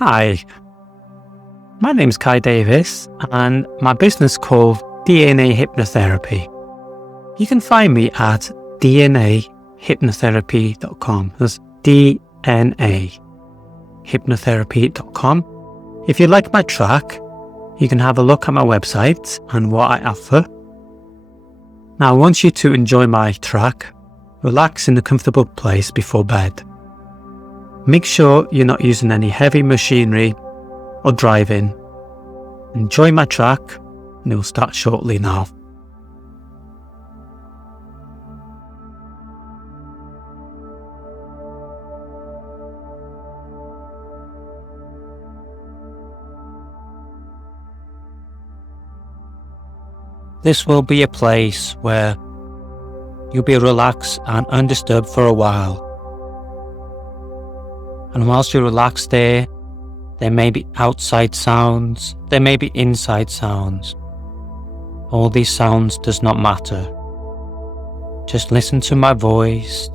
Hi, my name's Kai Davis and my business called DNA Hypnotherapy. You can find me at dnahypnotherapy.com. That's DNA hypnotherapy.com. If you like my track, you can have a look at my website and what I offer. Now, I want you to enjoy my track. Relax in a comfortable place before bed. Make sure you're not using any heavy machinery or driving. Enjoy my track and it will start shortly now. This will be a place where you'll be relaxed and undisturbed for a while. And whilst you relax there may be outside sounds, there may be inside sounds. All these sounds does not matter. Just listen to my voice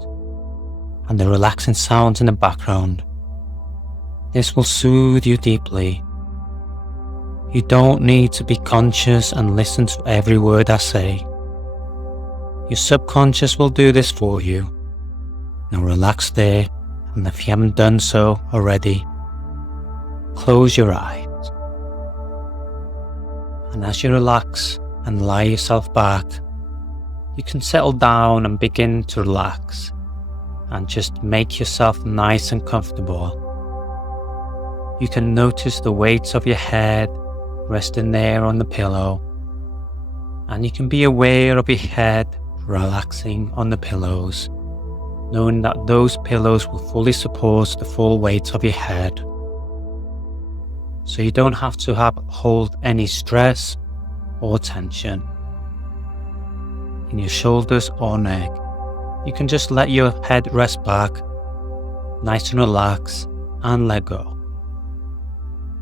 and the relaxing sounds in the background. This will soothe you deeply. You don't need to be conscious and listen to every word I say. Your subconscious will do this for you. Now relax there, and if you haven't done so already, close your eyes. And as you relax and lie yourself back, you can settle down and begin to relax and just make yourself nice and comfortable. You can notice the weight of your head resting there on the pillow, and you can be aware of your head relaxing on the pillows, knowing that those pillows will fully support the full weight of your head. So you don't have to hold any stress or tension in your shoulders or neck. You can just let your head rest back, nice and relaxed, and let go.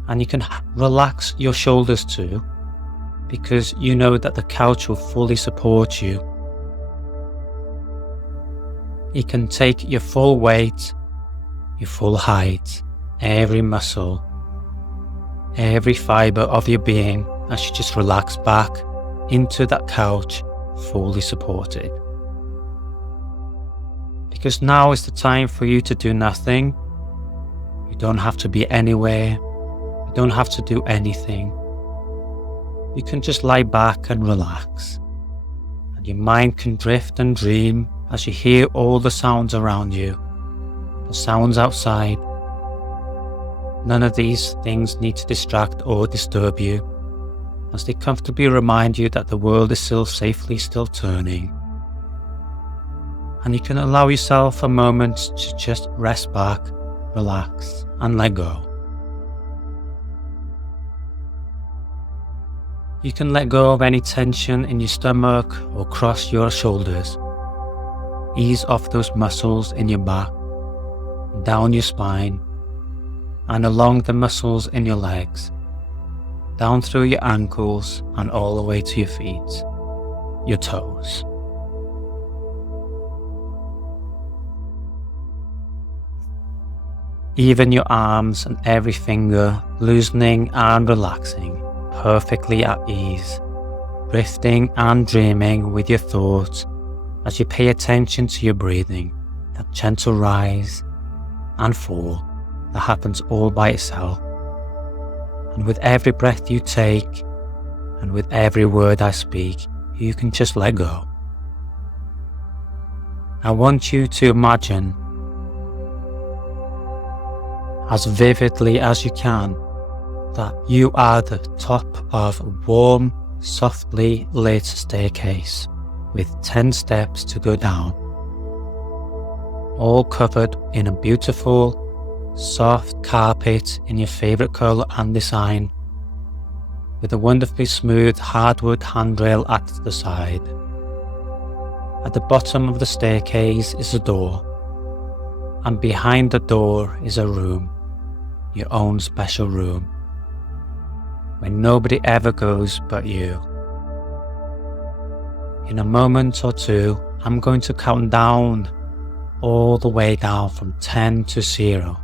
And you can relax your shoulders too, because you know that the couch will fully support you. You can take your full weight, your full height, every muscle, every fibre of your being as you just relax back into that couch, fully supported. Because now is the time for you to do nothing. You don't have to be anywhere. You don't have to do anything. You can just lie back and relax. And your mind can drift and dream as you hear all the sounds around you, the sounds outside. None of these things need to distract or disturb you, as they comfortably remind you that the world is still safely turning. And you can allow yourself a moment to just rest back, relax, and let go. You can let go of any tension in your stomach or across your shoulders. Ease off those muscles in your back, down your spine, and along the muscles in your legs, down through your ankles and all the way to your feet, your toes. Even your arms and every finger loosening and relaxing, perfectly at ease, drifting and dreaming with your thoughts as you pay attention to your breathing, that gentle rise and fall that happens all by itself. And with every breath you take and with every word I speak, you can just let go. I want you to imagine as vividly as you can that you are the top of a warm, softly lit staircase with 10 steps to go down, all covered in a beautiful, soft carpet in your favorite color and design, with a wonderfully smooth hardwood handrail at the side. At the bottom of the staircase is a door, and behind the door is a room, your own special room, where nobody ever goes but you. In a moment or two, I'm going to count down, all the way down from 10 to 0.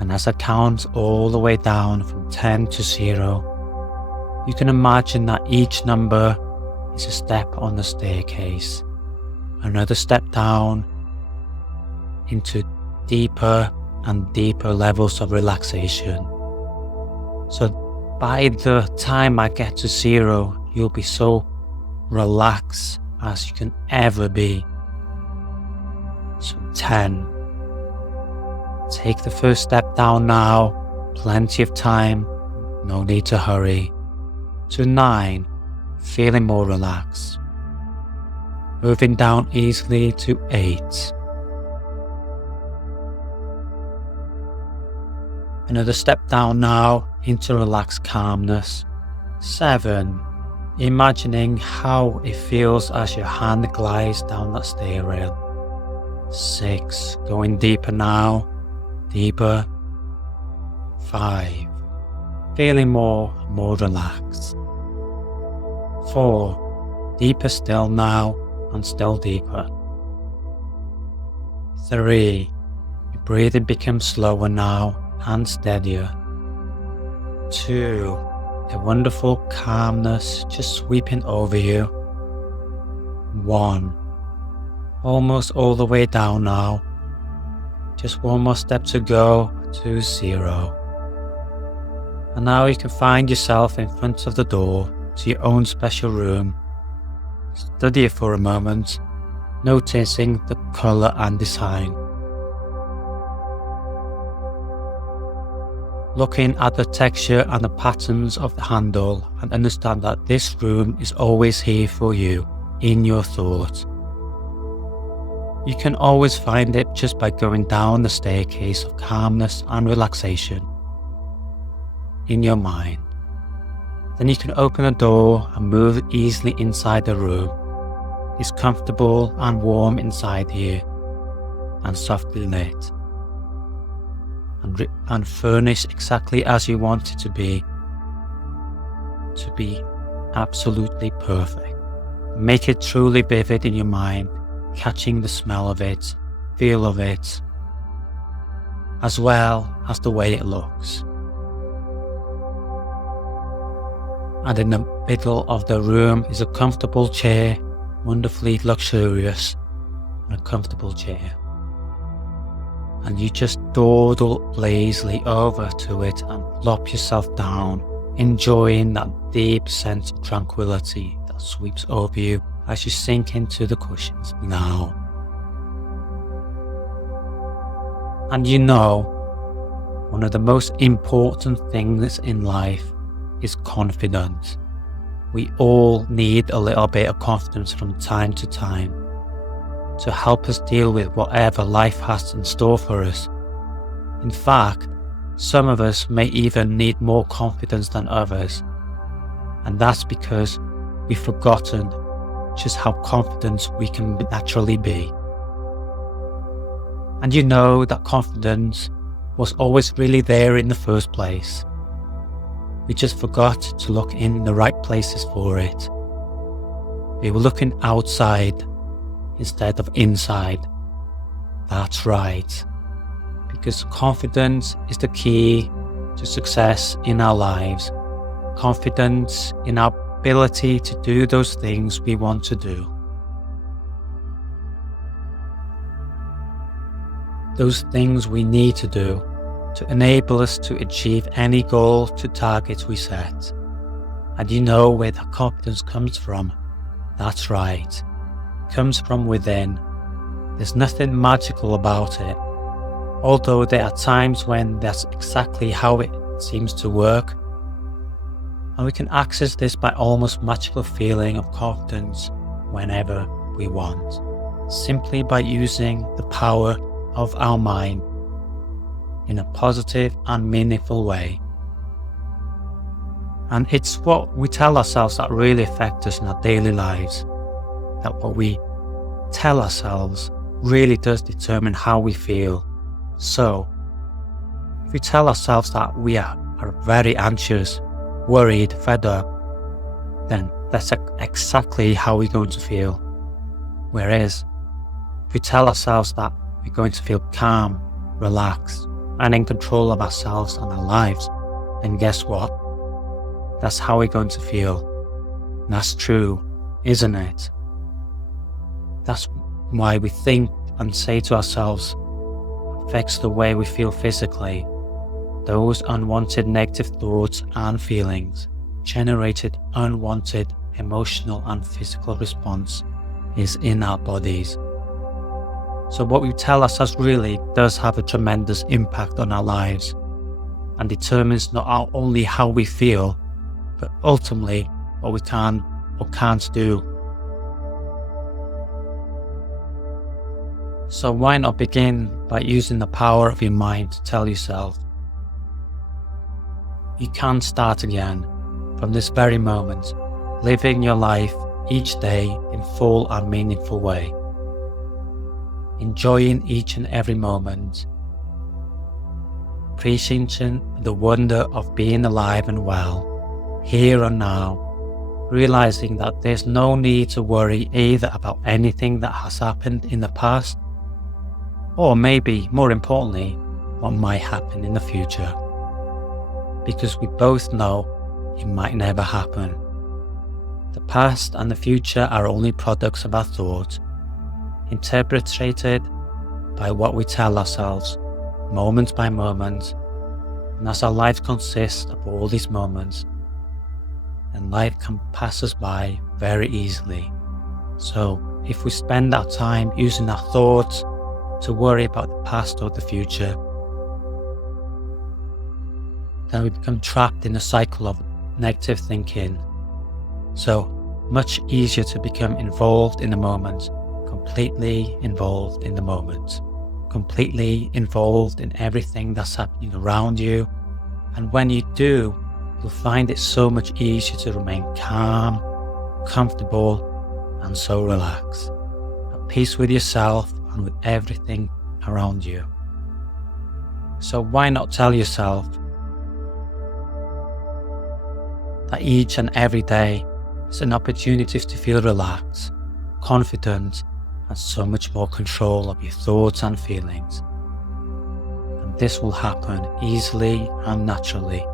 And as I count all the way down from 10 to 0, you can imagine that each number is a step on the staircase, another step down into deeper and deeper levels of relaxation. So by the time I get to 0, you'll be so relaxed as you can ever be. So 10. Take the first step down now, plenty of time, no need to hurry. To 9, feeling more relaxed. Moving down easily to 8. Another step down now into relaxed calmness. 7. Imagining how it feels as your hand glides down that stair rail. 6. Going deeper now, deeper. 5. Feeling more relaxed. 4. Deeper still now and still deeper. 3. Your breathing becomes slower now and steadier. 2. A wonderful calmness just sweeping over you. 1. Almost all the way down now. Just one more step to go to 0. And now you can find yourself in front of the door to your own special room. Study it for a moment, noticing the colour and design. Looking at the texture and the patterns of the handle, and understand that this room is always here for you, in your thoughts. You can always find it just by going down the staircase of calmness and relaxation in your mind. Then you can open the door and move easily inside the room. It's comfortable and warm inside here, and softly lit, and furnished exactly as you want it to be absolutely perfect. Make it truly vivid in your mind, catching the smell of it, feel of it, as well as the way it looks. And in the middle of the room is a comfortable chair, wonderfully luxurious, and a comfortable chair. And you just dawdle lazily over to it and plop yourself down, enjoying that deep sense of tranquility that sweeps over you as you sink into the cushions now. And you know, one of the most important things in life is confidence. We all need a little bit of confidence from time to time to help us deal with whatever life has in store for us. In fact, some of us may even need more confidence than others, and that's because we've forgotten just how confident we can naturally be. And you know that confidence was always really there in the first place. We just forgot to look in the right places for it. We were looking outside instead of inside. That's right. Because confidence is the key to success in our lives. Confidence in our ability to do those things we want to do. Those things we need to do to enable us to achieve any goal to target we set. And you know where that confidence comes from. That's right. It comes from within. There's nothing magical about it. Although there are times when that's exactly how it seems to work. And we can access this by almost magical feeling of confidence whenever we want. Simply by using the power of our mind in a positive and meaningful way. And it's what we tell ourselves that really affects us in our daily lives. That what we tell ourselves really does determine how we feel. So, if we tell ourselves that we are very anxious, worried, fed up, then that's exactly how we're going to feel. Whereas, if we tell ourselves that we're going to feel calm, relaxed, and in control of ourselves and our lives, then guess what? That's how we're going to feel. That's true, isn't it? That's why we think and say to ourselves affects the way we feel physically. Those unwanted negative thoughts and feelings generated unwanted emotional and physical response is in our bodies. So what we tell ourselves really does have a tremendous impact on our lives and determines not only how we feel, but ultimately what we can or can't do. So why not begin by using the power of your mind to tell yourself, you can start again from this very moment, living your life each day in full and meaningful way, enjoying each and every moment, appreciating the wonder of being alive and well, here and now, realizing that there's no need to worry either about anything that has happened in the past, or maybe more importantly, what might happen in the future. Because we both know it might never happen. The past and the future are only products of our thoughts, interpreted by what we tell ourselves, moment by moment. And as our life consists of all these moments, then life can pass us by very easily. So if we spend our time using our thoughts to worry about the past or the future, then we become trapped in a cycle of negative thinking. So much easier to become involved in the moment, completely involved in the moment, completely involved in everything that's happening around you. And when you do, you'll find it so much easier to remain calm, comfortable, and so relaxed, at peace with yourself and with everything around you. So why not tell yourself that each and every day is an opportunity to feel relaxed, confident, and so much more control of your thoughts and feelings. And this will happen easily and naturally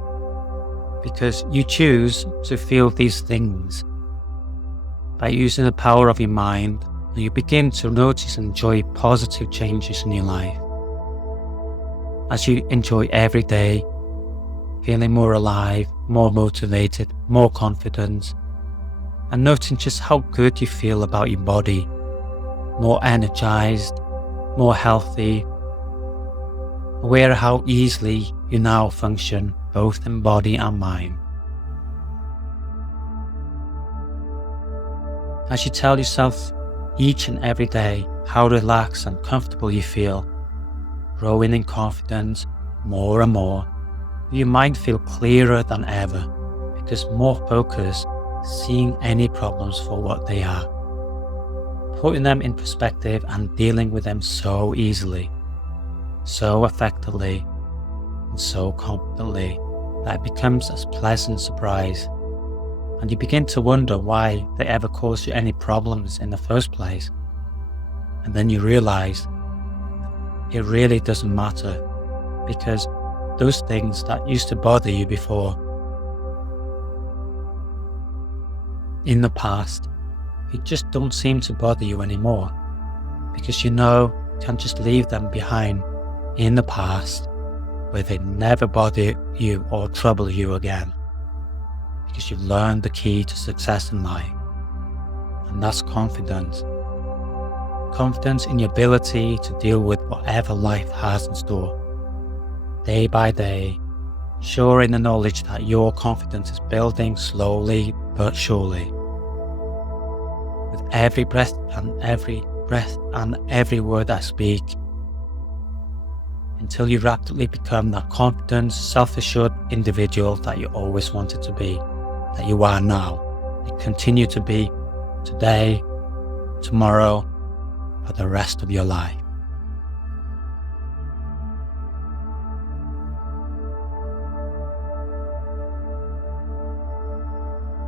because you choose to feel these things. By using the power of your mind, you begin to notice and enjoy positive changes in your life. As you enjoy every day, feeling more alive, more motivated, more confident, and noticing just how good you feel about your body, more energized, more healthy, aware how easily you now function both in body and mind. As you tell yourself each and every day how relaxed and comfortable you feel, growing in confidence more and more, your mind feels clearer than ever because more focused, seeing any problems for what they are, putting them in perspective and dealing with them so easily, so effectively, and so confidently that it becomes a pleasant surprise, and you begin to wonder why they ever caused you any problems in the first place. And then you realize it really doesn't matter, because those things that used to bother you before in the past, it just don't seem to bother you anymore, because you know you can just leave them behind in the past where they never bother you or trouble you again, because you've learned the key to success in life, and that's confidence. Confidence in your ability to deal with whatever life has in store, day by day, sure in the knowledge that your confidence is building slowly but surely. With every breath and every word I speak, until you rapidly become that confident, self-assured individual that you always wanted to be, that you are now, and continue to be today, tomorrow, for the rest of your life.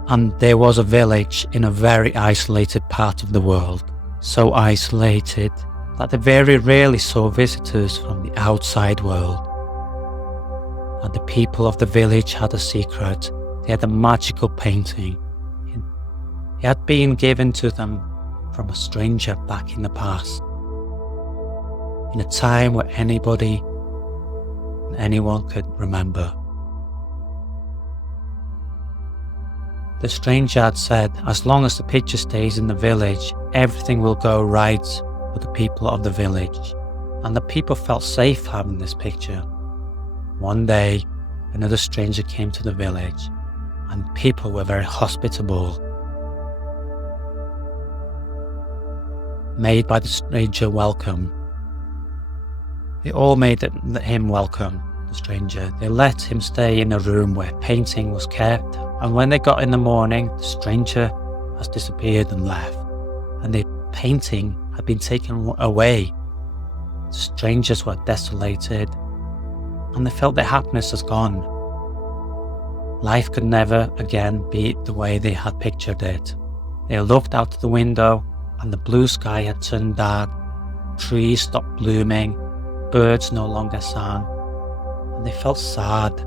And there was a village in a very isolated part of the world, so isolated that they very rarely saw visitors from the outside world. and the people of the village had a secret. They had a magical painting. It had been given to them from a stranger back in the past, in a time where anybody and anyone could remember. The stranger had said, as long as the picture stays in the village, everything will go right for the people of the village. And the people felt safe having this picture. One day, another stranger came to the village, and people were very hospitable. Made by the stranger welcome. They all made him welcome, the stranger. They let him stay in a room where painting was kept, and when they got in the morning, the stranger has disappeared and left, and the painting had been taken away. The strangers were desolated, and they felt their happiness was gone. Life could never again be the way they had pictured it. They looked out the window, and the blue sky had turned dark, trees stopped blooming, birds no longer sang, and they felt sad.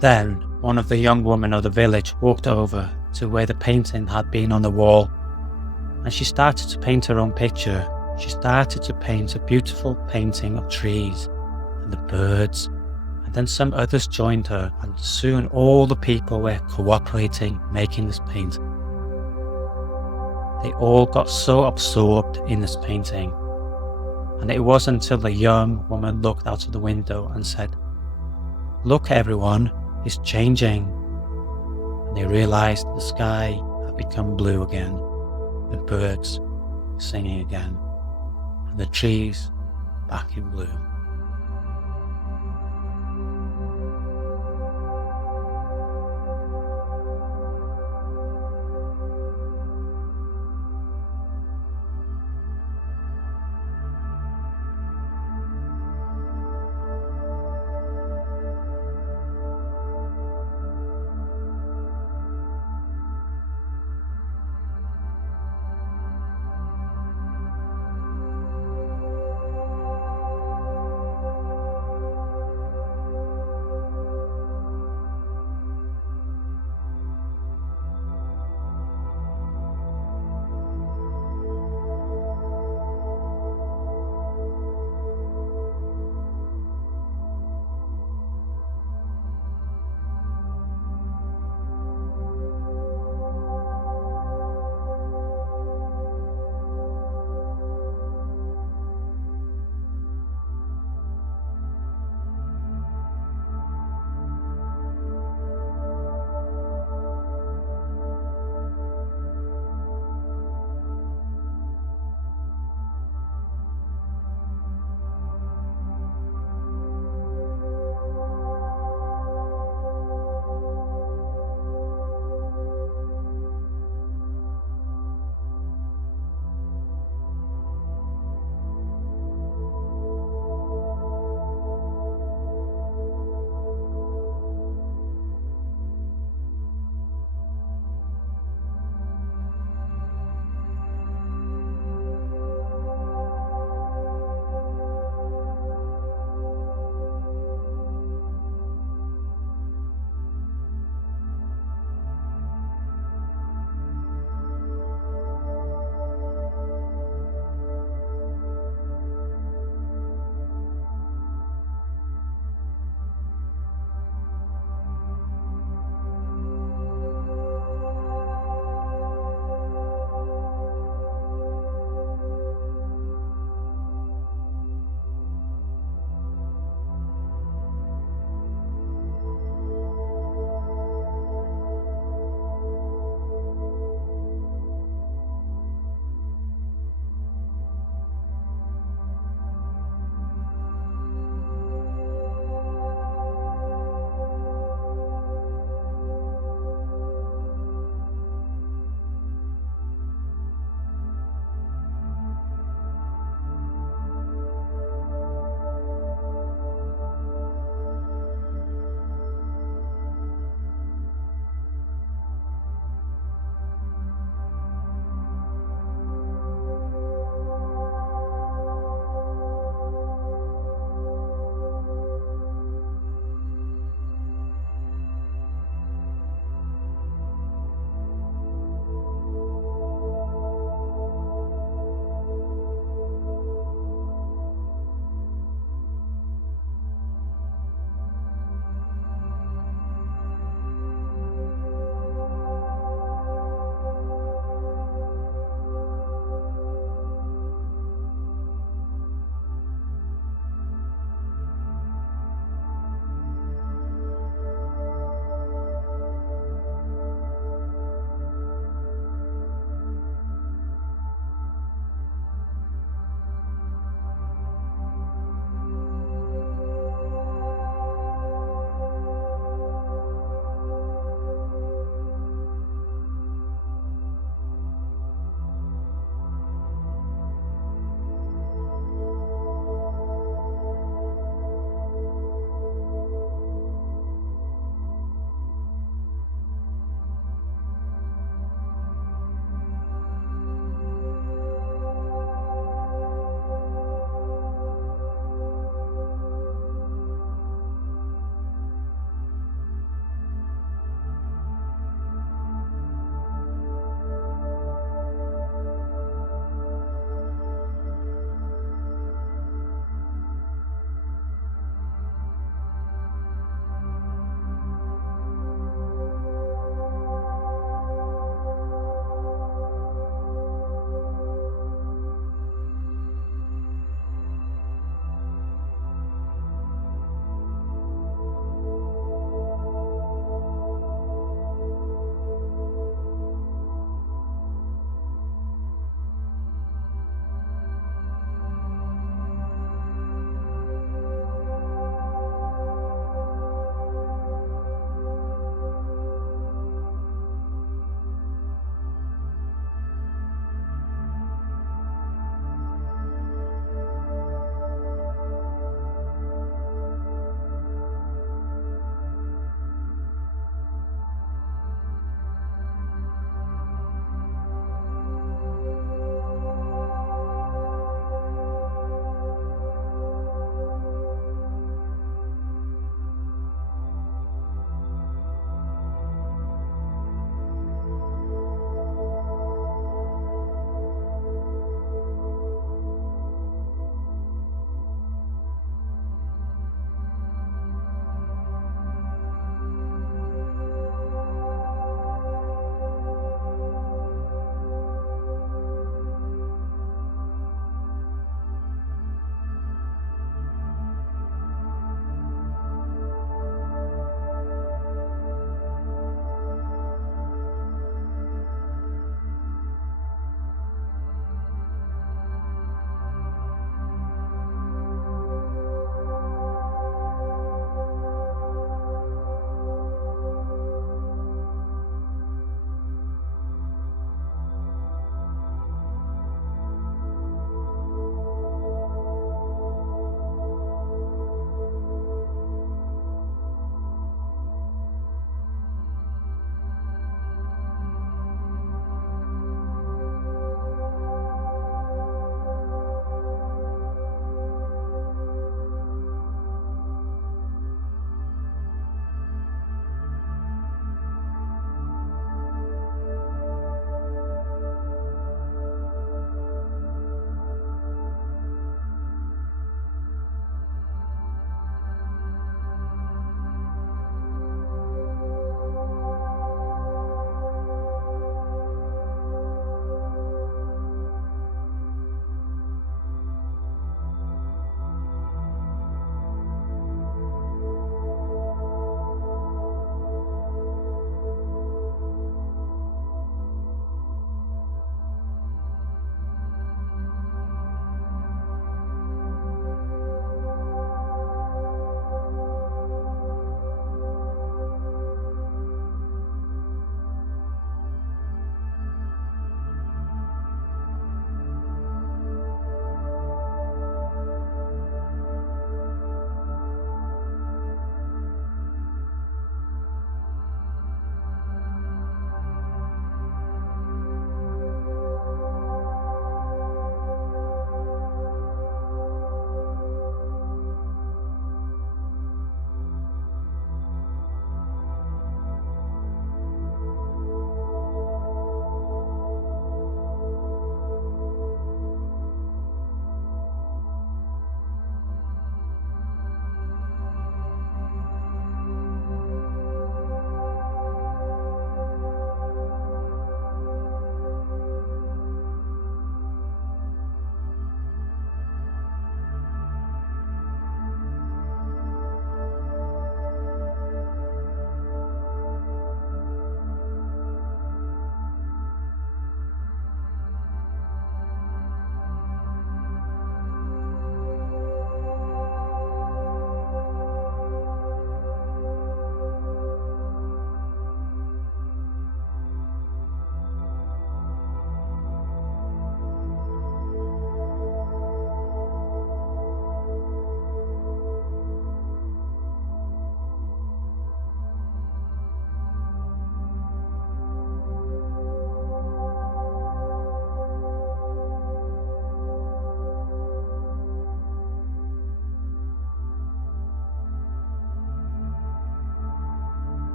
Then one of the young women of the village walked over to where the painting had been on the wall, and she started to paint her own picture. She started to paint a beautiful painting of trees and the birds, and then some others joined her, and soon all the people were cooperating, making this painting. They all got so absorbed in this painting, and it wasn't until the young woman looked out of the window and said, "Look everyone, it's changing." And they realized the sky had become blue again, the birds were singing again, and the trees back in blue.